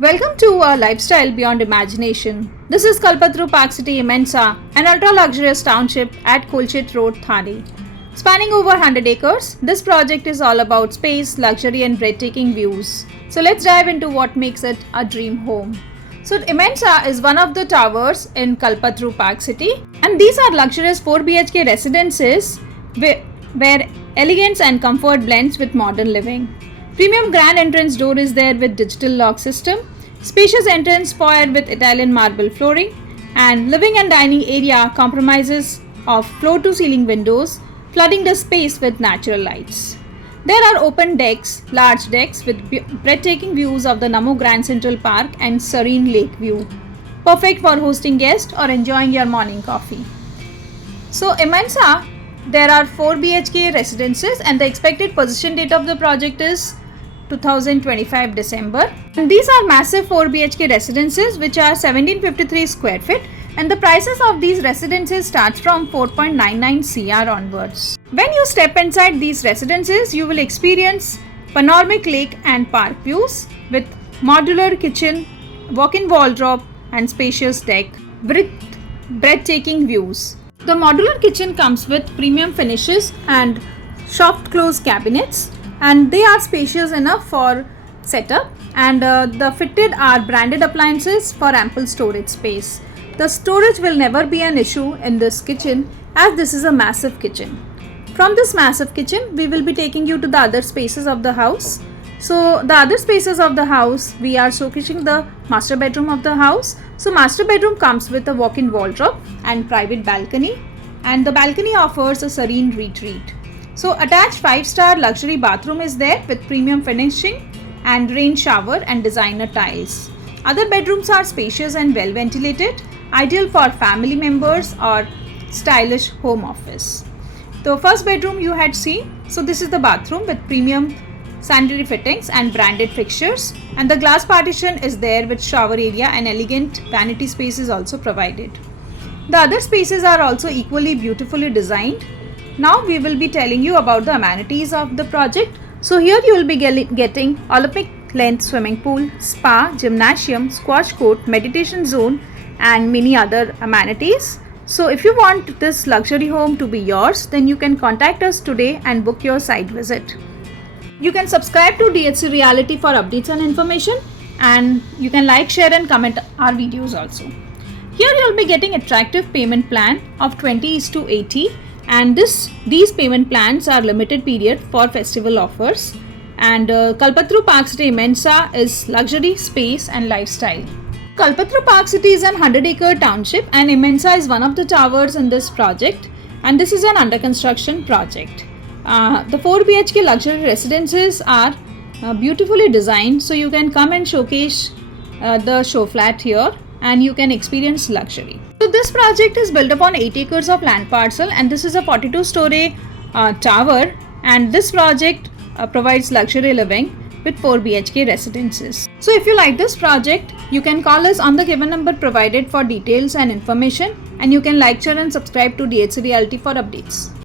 Welcome to a lifestyle beyond imagination. This is Kalpatru Park City Immensa, an ultra-luxurious township at Kolchit Road, Thane. Spanning over 100 acres, this project is all about space, luxury and breathtaking views. So let's dive into what makes it a dream home. So Immensa is one of the towers in Kalpatru Park City, and these are luxurious 4 BHK residences where elegance and comfort blends with modern living. Premium grand entrance door is there with digital lock system, spacious entrance foyer with Italian marble flooring, and living and dining area compromises of floor to ceiling windows, flooding the space with natural lights. There are open decks, large decks with breathtaking views of the Namo Grand Central Park and serene lake view, perfect for hosting guests or enjoying your morning coffee. So Immensa, there are 4 BHK residences and the expected possession date of the project is 2025 December. And these are massive 4 BHK residences which are 1753 square feet, and the prices of these residences starts from 4.99 CR onwards. When you step inside these residences, you will experience panoramic lake and park views with modular kitchen, walk-in wardrobe and spacious deck with breathtaking views. The modular kitchen comes with premium finishes and soft close cabinets, and they are spacious enough for setup, and the fitted are branded appliances for ample storage space. The storage will never be an issue in this kitchen as this is a massive kitchen. From this massive kitchen, we will be taking you to the other spaces of the house. So the other spaces of the house, we are showcasing the master bedroom of the house. So master bedroom comes with a walk-in wardrobe and private balcony, and the balcony offers a serene retreat. So attached 5-star luxury bathroom is there with premium finishing and rain shower and designer tiles. Other bedrooms are spacious and well ventilated, ideal for family members or stylish home office. The first bedroom you had seen, so this is the bathroom with premium sanitary fittings and branded fixtures, and the glass partition is there with shower area and elegant vanity space is also provided. The other spaces are also equally beautifully designed. Now we will be telling you about the amenities of the project. So here you will be getting Olympic length swimming pool, spa, gymnasium, squash court, meditation zone and many other amenities. So if you want this luxury home to be yours, then you can contact us today and book your site visit. You can subscribe to DHC Reality for updates and information, and you can like, share and comment our videos also. Here you will be getting attractive payment plan of 20:80, and these payment plans are limited period for festival offers, and Kalpatru Park City Immensa is luxury, space and lifestyle. Kalpatru Park City is an 100-acre township and Immensa is one of the towers in this project, and this is an under construction project. The 4 BHK luxury residences are beautifully designed, so you can come and showcase the show flat here and you can experience luxury. So this project is built upon 8 acres of land parcel, and this is a 42-story tower, and this project provides luxury living with 4 BHK residences. So if you like this project, you can call us on the given number provided for details and information, and you can like, share and subscribe to DHC Reality for updates.